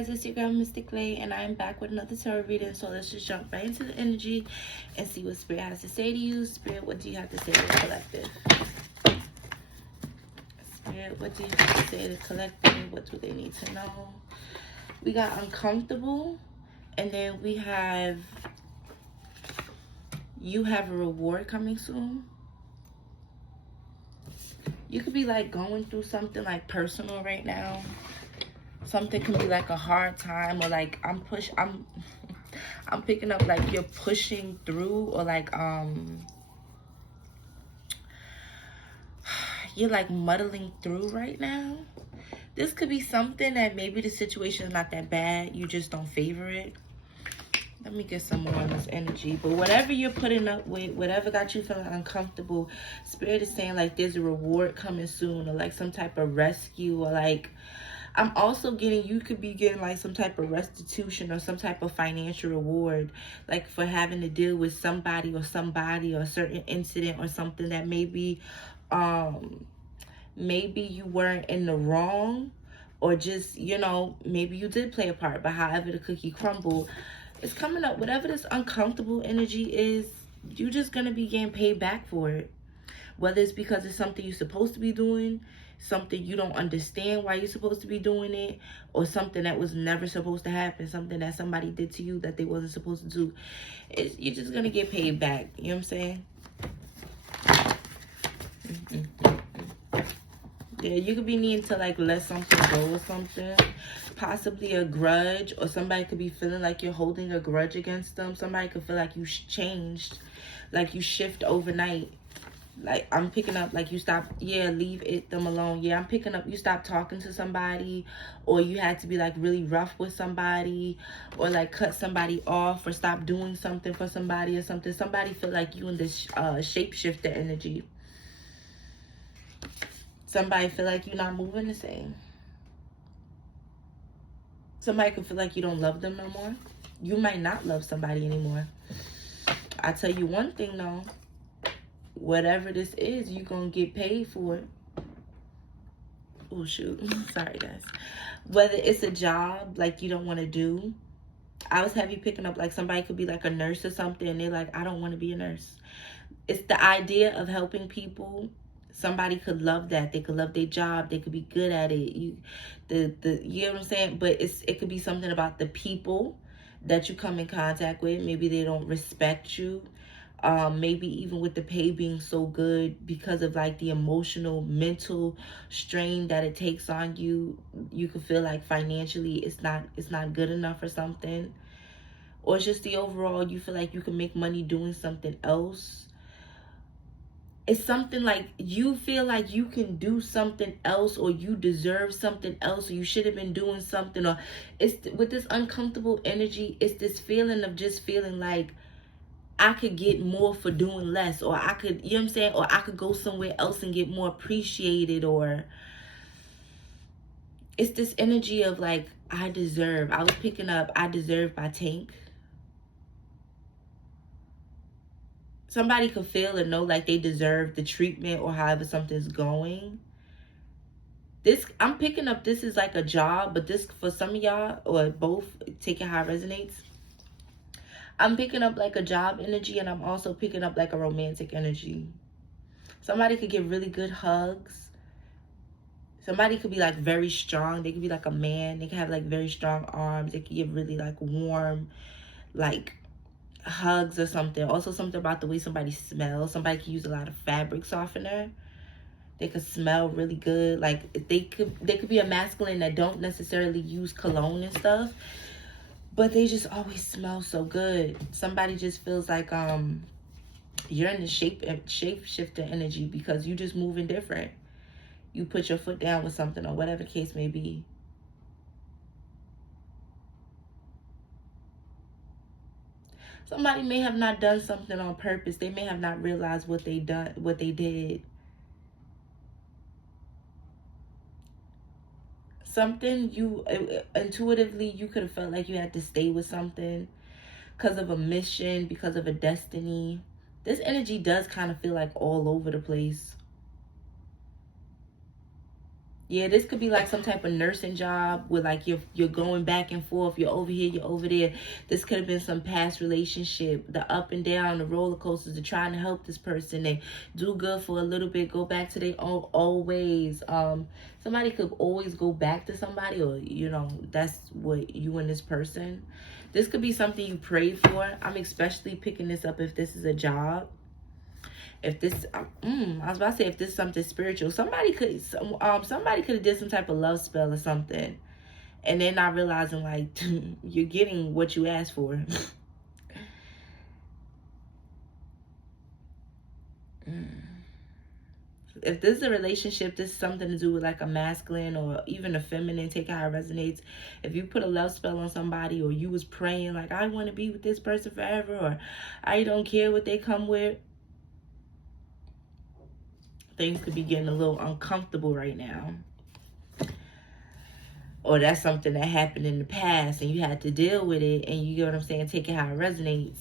guys, it's your girl Mystic Lay, and I am back with another tarot reading. So let's just jump right into the energy and see what Spirit has to say to you. Spirit, what do you have to say to the collective? Spirit, what do you have to say to the collective? What do they need to know? We got uncomfortable, and then we have you have a reward coming soon. You could be like going through something like personal right now. Something can be like a hard time, or like I'm picking up like you're pushing through, or like you're like muddling through right now. This could be something that maybe the situation is not that bad, you just don't favor it. Let me get some more on this energy. But whatever you're putting up with, whatever got you feeling uncomfortable, Spirit is saying like there's a reward coming soon, or like some type of rescue, or like I'm also getting, you could be getting like some type of restitution or some type of financial reward, like for having to deal with somebody or a certain incident or something that maybe you weren't in the wrong, or just, you know, maybe you did play a part, but however the cookie crumbled, it's coming up. Whatever this uncomfortable energy is, you're just going to be getting paid back for it. Whether it's because it's something you're supposed to be doing, something you don't understand why you're supposed to be doing it, or something that was never supposed to happen, something that somebody did to you that they wasn't supposed to do. You're just going to get paid back. You know what I'm saying? Yeah, you could be needing to like let something go or something. Possibly a grudge, or somebody could be feeling like you're holding a grudge against them. Somebody could feel like you changed, like you shift overnight. Like I'm picking up like you stopped, leave them alone. I'm picking up you stopped talking to somebody, or you had to be like really rough with somebody, or like cut somebody off, or stop doing something for somebody or something. Somebody feel like you in this shapeshifter energy. Somebody feel like you're not moving the same. Somebody could feel like you don't love them no more. You might not love somebody anymore. I tell you one thing though, whatever this is, you're gonna get paid for it. Oh shoot, sorry guys. Whether it's a job like you don't want to do, I was having you picking up like somebody could be like a nurse or something, and they're like, I don't want to be a nurse. It's the idea of helping people. Somebody could love that. They could love their job. They could be good at it. You know what I'm saying? But it could be something about the people that you come in contact with. Maybe they don't respect you. Maybe even with the pay being so good, because of like the emotional, mental strain that it takes on you, you could feel like financially it's not good enough or something. Or it's just the overall, you feel like you can make money doing something else. It's something like you feel like you can do something else, or you deserve something else, or you should have been doing something. Or it's with this uncomfortable energy, it's this feeling of just feeling like I could get more for doing less, or I could, you know what I'm saying, or I could go somewhere else and get more appreciated. Or it's this energy of like, I deserve. I was picking up I Deserve by Tank. Somebody could feel and know like they deserve the treatment, or however something's going. I'm picking up, this is like a job, but this for some of y'all, or both, take it how it resonates. I'm picking up like a job energy, and I'm also picking up like a romantic energy. Somebody could give really good hugs. Somebody could be like very strong. They could be like a man. They could have like very strong arms. They could give really like warm, like hugs or something. Also something about the way somebody smells. Somebody could use a lot of fabric softener. They could smell really good. Like they could be a masculine that don't necessarily use cologne and stuff, but they just always smell so good. Somebody just feels like you're in the shapeshifter energy, because you just moving different. You put your foot down with something, or whatever the case may be. Somebody may have not done something on purpose. They may have not realized what they did. Something you intuitively, you could have felt like you had to stay with something because of a mission, because of a destiny. This energy does kind of feel like all over the place. Yeah, this could be like some type of nursing job where like you're going back and forth. You're over here, you're over there. This could have been some past relationship. The up and down, the roller coasters of trying to help this person. They do good for a little bit, go back to their old ways. Somebody could always go back to somebody, or that's what you and this person. This could be something you prayed for. I'm especially picking this up if this is a job. If this, I was about to say if this is something spiritual, somebody could have did some type of love spell or something, and they're not realizing like you're getting what you asked for. If this is a relationship, this is something to do with like a masculine or even a feminine, take how it resonates. If you put a love spell on somebody, or you was praying like, I want to be with this person forever, or I don't care what they come with, things could be getting a little uncomfortable right now. Or that's something that happened in the past and you had to deal with it, and you get what I'm saying, take it how it resonates.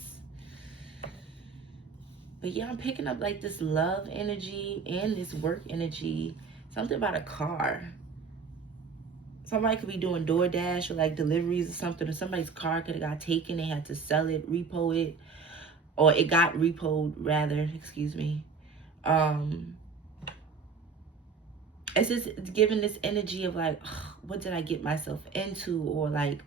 But yeah, I'm picking up like this love energy and this work energy. Something about a car. Somebody could be doing DoorDash or like deliveries or something, or somebody's car could have got taken. They had to sell it, repo it, or it got repoed rather, excuse me. It's just giving this energy of like, what did I get myself into? Or like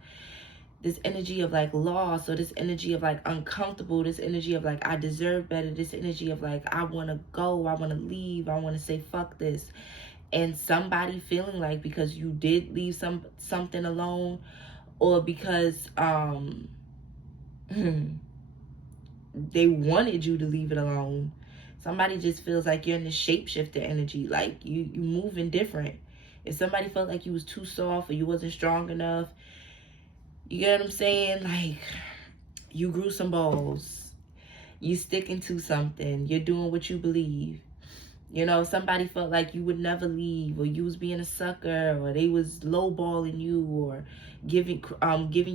this energy of like loss, or this energy of like uncomfortable, this energy of like I deserve better, this energy of like I want to go, I want to leave, I want to say fuck this. And somebody feeling like because you did leave something alone, or because they wanted you to leave it alone. Somebody just feels like you're in the shapeshifter energy, like you moving different. If somebody felt like you was too soft or you wasn't strong enough, you get what I'm saying? Like, you grew some balls. You sticking to something. You're doing what you believe. Somebody felt like you would never leave, or you was being a sucker, or they was lowballing you, or giving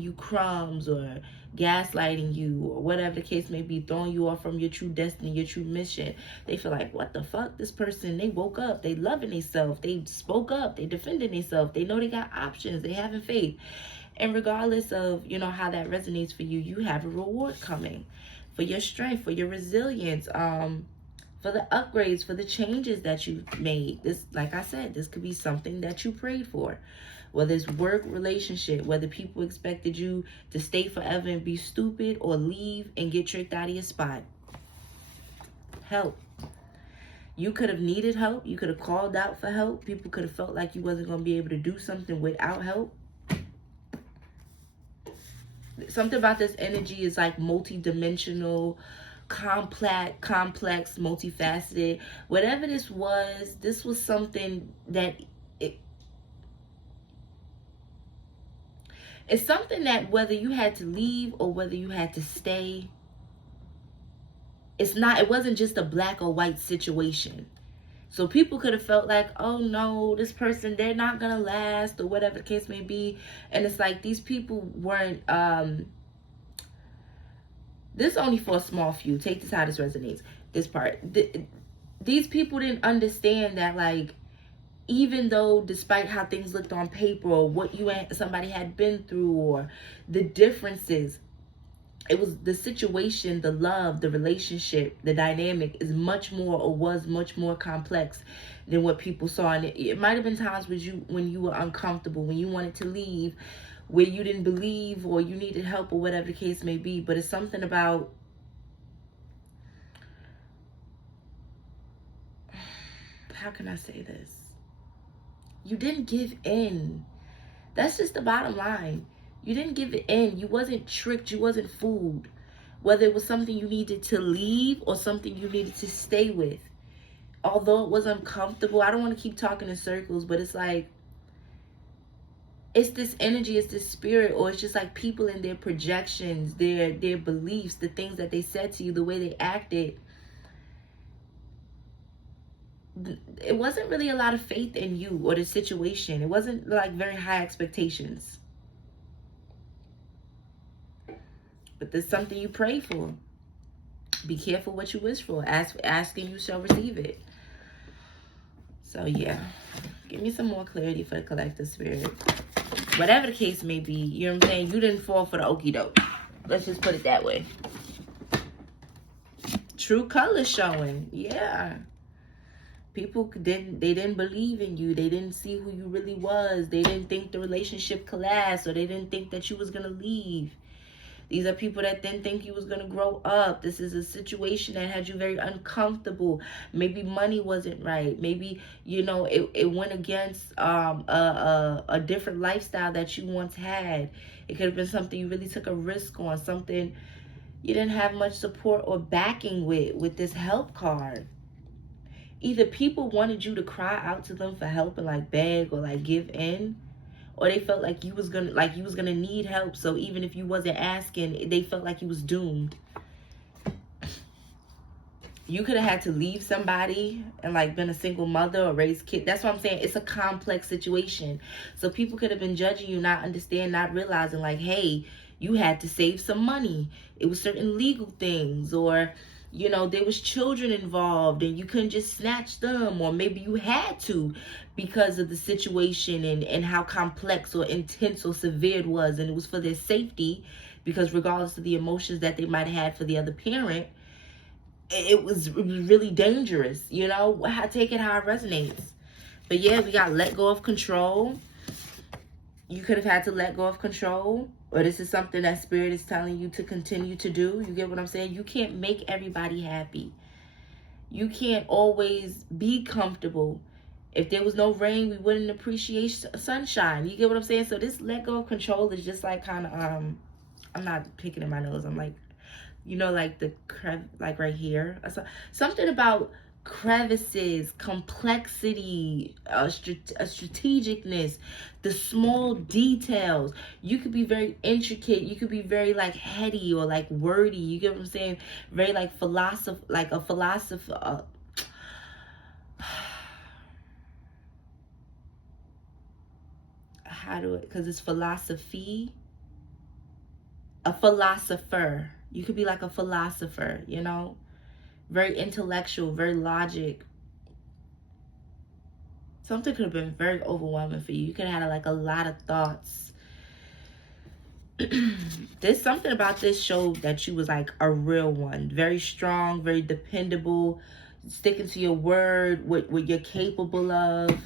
you crumbs, or gaslighting you, or whatever the case may be, throwing you off from your true destiny, your true mission. They feel like, what the fuck? This person, they woke up, they loving themselves, they spoke up, they defending themselves, they know they got options, they having faith. And regardless of, how that resonates for you, you have a reward coming for your strength, for your resilience, for the upgrades, for the changes that you've made. This, like I said, this could be something that you prayed for. Whether it's work, relationship, whether people expected you to stay forever and be stupid, or leave and get tricked out of your spot. Help. You could have needed help. You could have called out for help. People could have felt like you wasn't going to be able to do something without help. Something about this energy is like multi-dimensional, complex, multifaceted. Whatever this was something that it's something that whether you had to leave or whether you had to stay, it wasn't just a black or white situation. So people could have felt like, oh no, this person, they're not gonna last, or whatever the case may be. And it's like these people weren't this is only for a small few. Take this how this resonates. This part. These people didn't understand that, like, even though despite how things looked on paper, or what somebody had been through, or the differences, it was the situation, the love, the relationship, the dynamic is much more, or was much more complex than what people saw. And it might have been times when you were uncomfortable, when you wanted to leave, where you didn't believe, or you needed help, or whatever the case may be. But it's something about, how can I say this? You didn't give in. That's just the bottom line. You didn't give in. You wasn't tricked. You wasn't fooled. Whether it was something you needed to leave or something you needed to stay with. Although it was uncomfortable, I don't want to keep talking in circles, but it's like, it's this energy, it's this spirit, or it's just like people in their projections, their beliefs, the things that they said to you, the way they acted. It wasn't really a lot of faith in you or the situation. It wasn't like very high expectations. But there's something you pray for. Be careful what you wish for. Asking you shall receive it. So yeah. Give me some more clarity for the collective spirit. Whatever the case may be, you know what I'm saying? You didn't fall for the okie doke. Let's just put it that way. True colors showing. Yeah. People didn't believe in you. They didn't see who you really was. They didn't think the relationship collapsed, or they didn't think that you was going to leave. These are people that didn't think you was going to grow up. This is a situation that had you very uncomfortable. Maybe money wasn't right. Maybe, you know, it went against a different lifestyle that you once had. It could have been something you really took a risk on, something you didn't have much support or backing with this help card. Either people wanted you to cry out to them for help and like beg or like give in, or they felt like you was gonna need help. So even if you wasn't asking, they felt like you was doomed. You could have had to leave somebody and like been a single mother or raised kids. That's what I'm saying. It's a complex situation. So people could have been judging you, not understand, not realizing like, hey, you had to save some money. It was certain legal things, or you know, there was children involved and you couldn't just snatch them, or maybe you had to because of the situation and how complex or intense or severe it was, and it was for their safety, because regardless of the emotions that they might have had for the other parent, it was really dangerous, you know. Take it how it resonates. But yeah, we got let go of control. You could have had to let go of control, or this is something that spirit is telling you to continue to do. You get what I'm saying? You can't make everybody happy. You can't always be comfortable. If there was no rain, we wouldn't appreciate sunshine. You get what I'm saying? So this let go of control is just like kind of, I'm not picking in my nose. I'm like, you know, like the, like right here. Something about crevices, complexity, a strategicness, the small details. You could be very intricate. You could be very like heady or like wordy. You get what I'm saying? Very like like a philosopher. Because it's philosophy. A philosopher. You could be like a philosopher, you know? Very intellectual, very logic. Something could have been very overwhelming for you. You could have had like a lot of thoughts. There's something about this show that you was like a real one. Very strong, very dependable, sticking to your word, what you're capable of.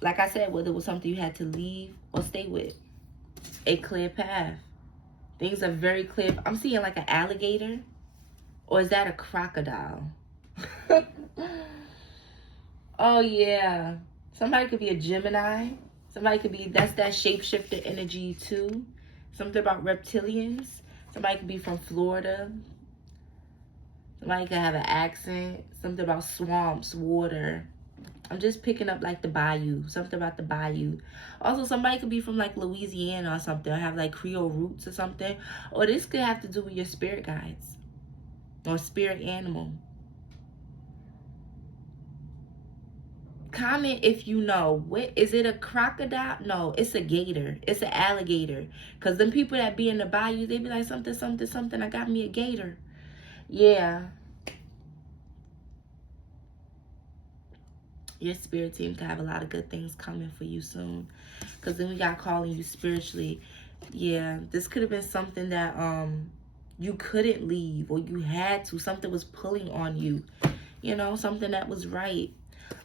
Like I said, whether it was something you had to leave or stay with. A clear path. Things are very clear. I'm seeing like an alligator. Or is that a crocodile? Oh, yeah. Somebody could be a Gemini. Somebody could be, that's that shapeshifter energy too. Something about reptilians. Somebody could be from Florida. Somebody could have an accent. Something about swamps, water. I'm just picking up like the bayou. Something about the bayou. Also, somebody could be from like Louisiana or something. Or have like Creole roots or something. Or this could have to do with your spirit guides. Or spirit animal. Comment if you know. What is it? A crocodile? No, it's a gator. It's an alligator. Because them people that be in the bayou, they be like something, something, something. I got me a gator. Yeah. Your spirit team can have a lot of good things coming for you soon. Because then we got calling you spiritually. Yeah, this could have been something that you couldn't leave, or you had to. Something was pulling on you. You know, something that was right.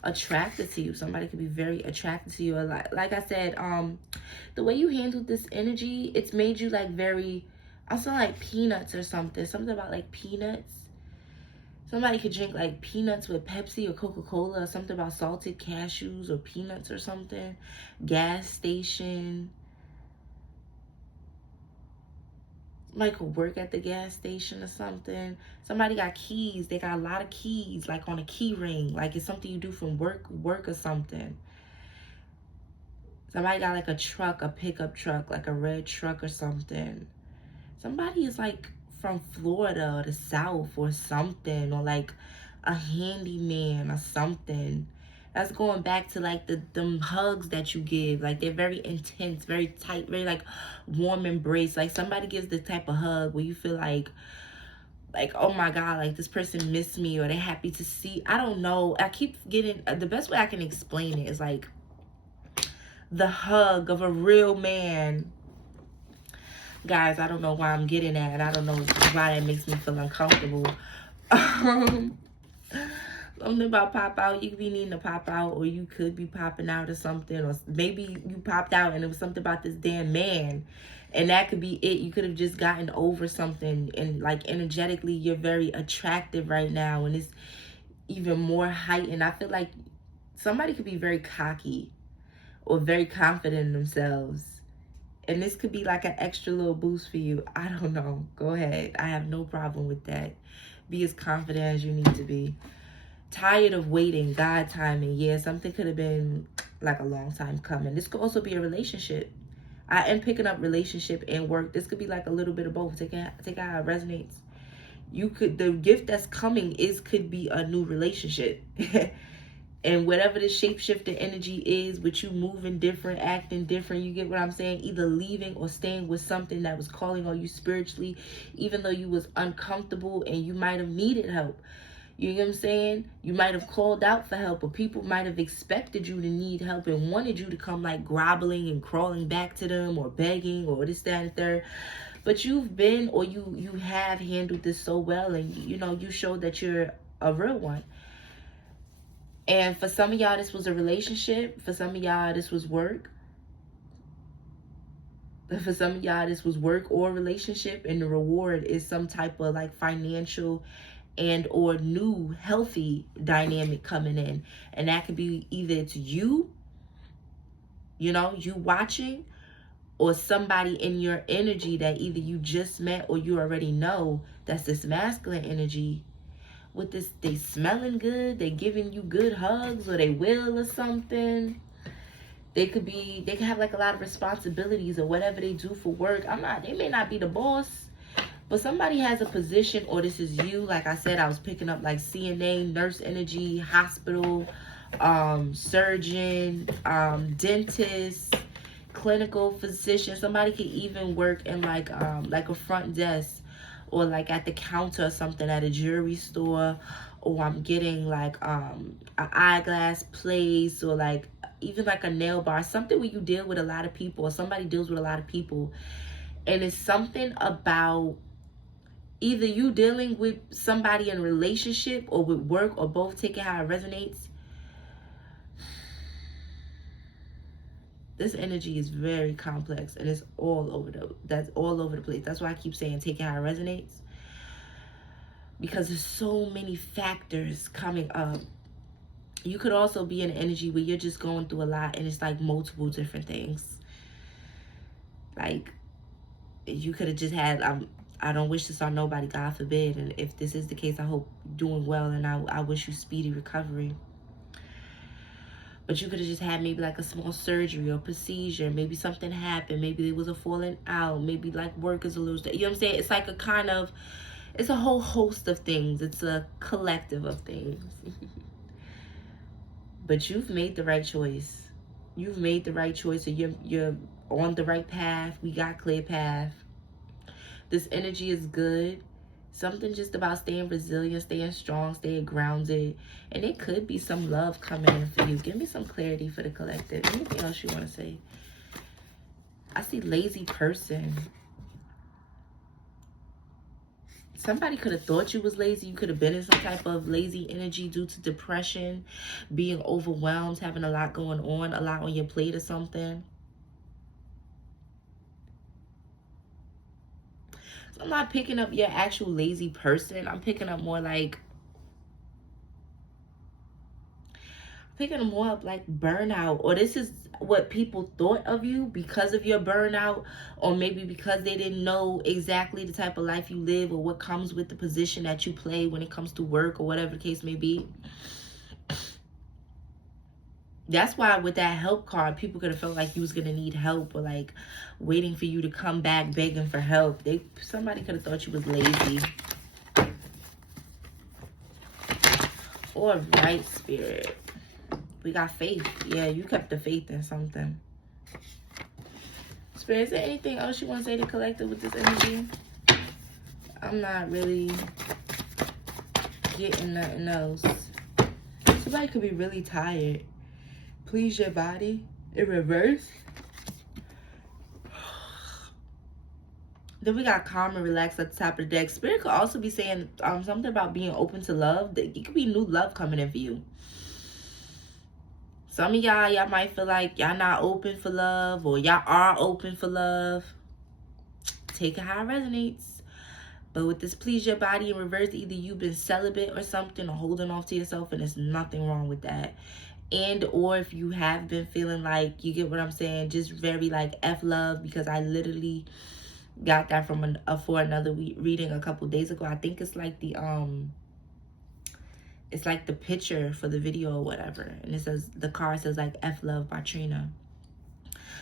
Attracted to you. Somebody could be very attracted to you. Like I said, the way you handled this energy, it's made you like very, I saw like peanuts or something. Something about like peanuts. Somebody could drink like peanuts with Pepsi or Coca-Cola, or something about salted cashews or peanuts or something. Gas station. Somebody could work at the gas station or something. Somebody got keys. They got a lot of keys, like on a key ring. Like it's something you do from work or something. Somebody got like a truck, a pickup truck, like a red truck or something. Somebody is like from Florida or the South or something, or like a handyman or something. That's going back to like them hugs that you give. Like they're very intense, very tight, very like warm embrace. Like somebody gives the type of hug where you feel like like, oh my God, like this person missed me, or they're happy to see. I don't know. I keep getting, the best way I can explain it is like the hug of a real man. Guys, I don't know why I'm getting that, and I don't know why that makes me feel uncomfortable. Something about pop out. You could be needing to pop out, or you could be popping out or something, or maybe you popped out and it was something about this damn man, and that could be it. You could have just gotten over something, and like energetically you're very attractive right now, and it's even more heightened. I feel like somebody could be very cocky or very confident in themselves, and this could be like an extra little boost for you. I don't know. Go ahead. I have no problem with that. Be as confident as you need to be. Tired of waiting, God timing. Yeah, something could have been like a long time coming. This could also be a relationship. I am picking up relationship and work. This could be like a little bit of both. Take out how it resonates. You could, the gift that's coming could be a new relationship. And whatever the shapeshifter energy is, with you moving different, acting different, you get what I'm saying? Either leaving or staying with something that was calling on you spiritually, even though you was uncomfortable and you might have needed help. You know what I'm saying? You might have called out for help, or people might have expected you to need help and wanted you to come like groveling and crawling back to them, or begging, or this, that, and third. But you've been, or you have handled this so well, and you know, you showed that you're a real one. And for some of y'all, this was a relationship. For some of y'all, this was work. For some of y'all, this was work or relationship, and the reward is some type of like financial and or new healthy dynamic coming in. And that could be either it's you, you know, you watching, or somebody in your energy that either you just met or you already know, that's this masculine energy. With this, they smelling good, they giving you good hugs, or they will or something. They could have like a lot of responsibilities or whatever they do for work. They may not be the boss, but somebody has a position, or this is you. Like I said, I was picking up like CNA, nurse energy, hospital, surgeon, dentist, clinical physician. Somebody could even work in like a front desk, or like at the counter or something at a jewelry store, or I'm getting like an eyeglass place, or like even like a nail bar, something where you deal with a lot of people, or somebody deals with a lot of people. And it's something about either you dealing with somebody in a relationship or with work, or both. Take it how it resonates. This energy is very complex, and it's all over the place. That's why I keep saying take it how it resonates, because there's so many factors coming up. You could also be in an energy where you're just going through a lot, and it's like multiple different things. Like you could have just had, I don't wish this on nobody, God forbid, and if this is the case, I hope you're doing well, and I wish you speedy recovery. But you could have just had maybe like a small surgery or procedure. Maybe something happened. Maybe there was a falling out. Maybe like work is a little, you know what I'm saying? It's like it's a whole host of things. It's a collective of things. But you've made the right choice. You've made the right choice, and you're on the right path. We got clear path. This energy is good. Something just about staying resilient, staying strong, staying grounded. And it could be some love coming in for you. Give me some clarity for the collective. Anything else you want to say? I see lazy person. Somebody could have thought you was lazy. You could have been in some type of lazy energy due to depression, being overwhelmed, having a lot going on, a lot on your plate or something. So I'm not picking up your actual lazy person. I'm picking up more like, burnout, or this is what people thought of you because of your burnout, or maybe because they didn't know exactly the type of life you live, or what comes with the position that you play when it comes to work, or whatever the case may be. That's why with that help card, people could have felt like you was going to need help, or like waiting for you to come back begging for help. Somebody could have thought you was lazy. Or right, spirit. We got faith. Yeah, you kept the faith in something. Spirit, is there anything else you want to say to collective with this energy? I'm not really getting nothing else. Somebody could be really tired. Please your body in reverse. Then we got calm and relaxed at the top of the deck. Spirit could also be saying something about being open to love. It could be new love coming in for you. Some of y'all might feel like y'all not open for love, or y'all are open for love. Take it how it resonates. But with this please your body in reverse, either you've been celibate or something, or holding off to yourself, and there's nothing wrong with that. And or if you have been feeling like, you get what I'm saying, just very like F love, because I literally got that from for another reading a couple days ago. I think it's like the picture for the video or whatever, and it says, the card says like F love by Trina.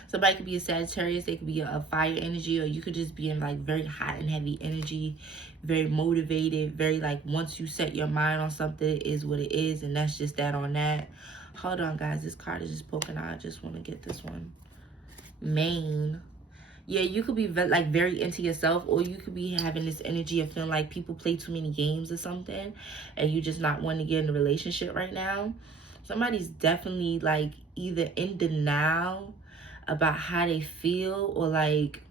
Somebody could be a Sagittarius, they could be a fire energy, or you could just be in like very hot and heavy energy, very motivated, very like once you set your mind on something, it is what it is, and that's just that on that. Hold on, guys, this card is just poking out. I just want to get this one. Main. Yeah, you could be like very into yourself, or you could be having this energy of feeling like people play too many games or something, and you just not wanting to get in a relationship right now. Somebody's definitely like either in denial about how they feel, or like,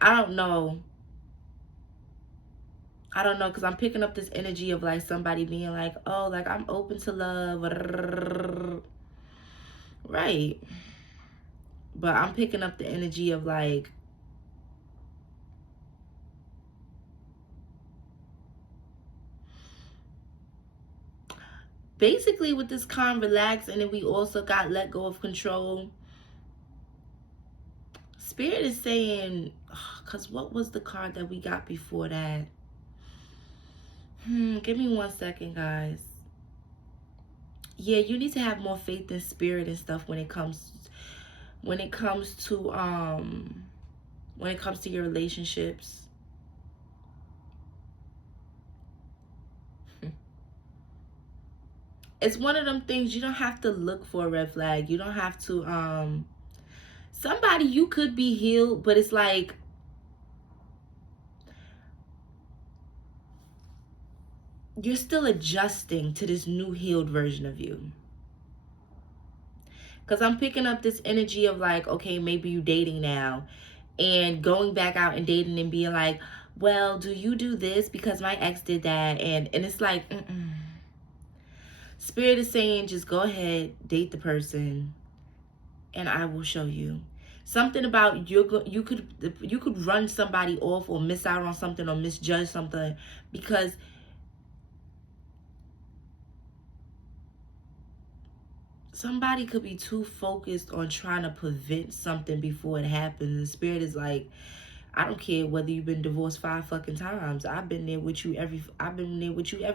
I don't know, because I'm picking up this energy of like somebody being like, oh, like I'm open to love, right? But I'm picking up the energy of like, basically with this calm, relax, and then we also got let go of control. Spirit is saying, because what was the card that we got before that? Give me 1 second, guys. Yeah, you need to have more faith in spirit and stuff when it comes to your relationships. It's one of them things, you don't have to look for a red flag. You don't have to somebody, you could be healed, but it's like, you're still adjusting to this new healed version of you. Because I'm picking up this energy of like, okay, maybe you dating now, and going back out and dating and being like, well, do you do this because my ex did that? And it's like, Spirit is saying, just go ahead, date the person, and I will show you. Something about you could run somebody off, or miss out on something, or misjudge something, because somebody could be too focused on trying to prevent something before it happens. And Spirit is like, I don't care whether you've been divorced 5 fucking times. I've been there with you every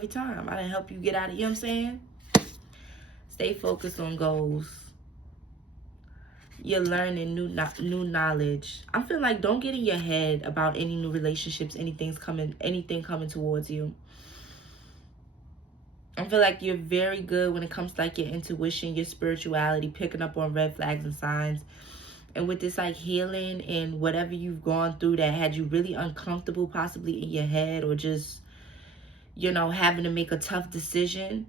time. I didn't help you get out of, you know what I'm saying? Stay focused on goals. You're learning new knowledge. I feel like, don't get in your head about any new relationships, anything coming towards you. I feel like you're very good when it comes to like your intuition, your spirituality, picking up on red flags and signs. And with this like healing and whatever you've gone through that had you really uncomfortable, possibly in your head, or just, you know, having to make a tough decision,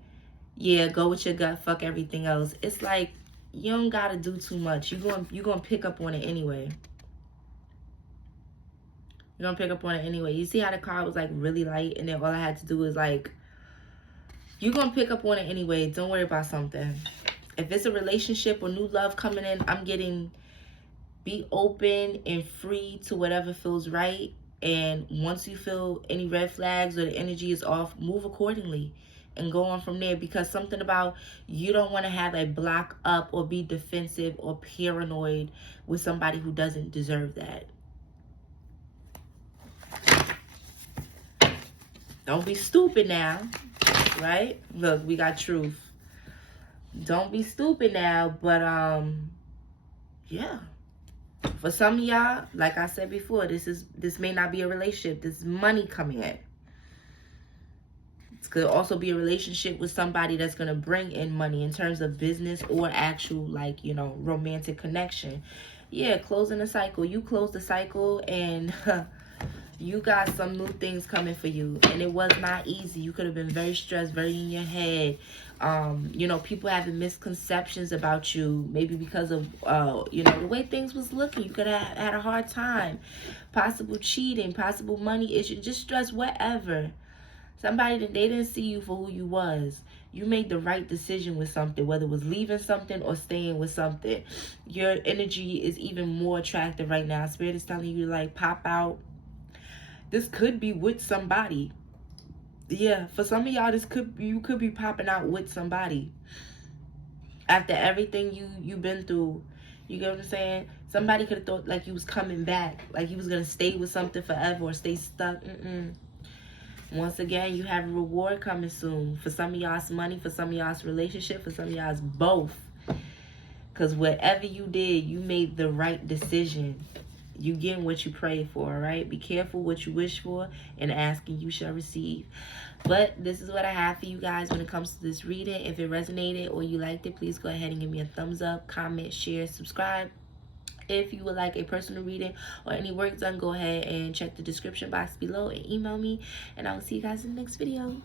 yeah, go with your gut, fuck everything else. It's like, you don't gotta do too much. You're gonna pick up on it anyway. You're gonna pick up on it anyway. You see how the card was like really light, and then all I had to do was like, you're gonna pick up on it anyway. Don't worry about something. If it's a relationship or new love coming in, I'm getting, be open and free to whatever feels right. And once you feel any red flags or the energy is off, move accordingly and go on from there. Because something about, you don't want to have a block up or be defensive or paranoid with somebody who doesn't deserve that. Don't be stupid now, right? Look, we got truth. Don't be stupid now, but yeah. For some of y'all, like I said before, this may not be a relationship. This is money coming in. It could also be a relationship with somebody that's going to bring in money in terms of business or actual, like, you know, romantic connection. Yeah, closing the cycle. You close the cycle, and You got some new things coming for you, and it was not easy. You could have been very stressed, very in your head. You know, people having misconceptions about you, maybe because of you know, the way things was looking. You could have had a hard time, possible cheating, possible money issues, just stress, whatever. Somebody that they didn't see you for who you was. You made the right decision with something, whether it was leaving something or staying with something. Your energy is even more attractive right now. Spirit is telling you, like, pop out. This could be with somebody. Yeah, for some of y'all, you could be popping out with somebody. After everything you've been through, you get what I'm saying? Somebody could have thought like you was coming back, like you was gonna stay with something forever or stay stuck. Once again, you have a reward coming soon. For some of y'all's money, for some of y'all's relationship, for some of y'all's both. Because whatever you did, you made the right decision. You getting what you pray for, all right? Be careful what you wish for, and asking you shall receive. But this is what I have for you guys when it comes to this reading. If it resonated or you liked it, please go ahead and give me a thumbs up, comment, share, subscribe. If you would like a personal reading or any work done, go ahead and check the description box below and email me. And I will see you guys in the next video.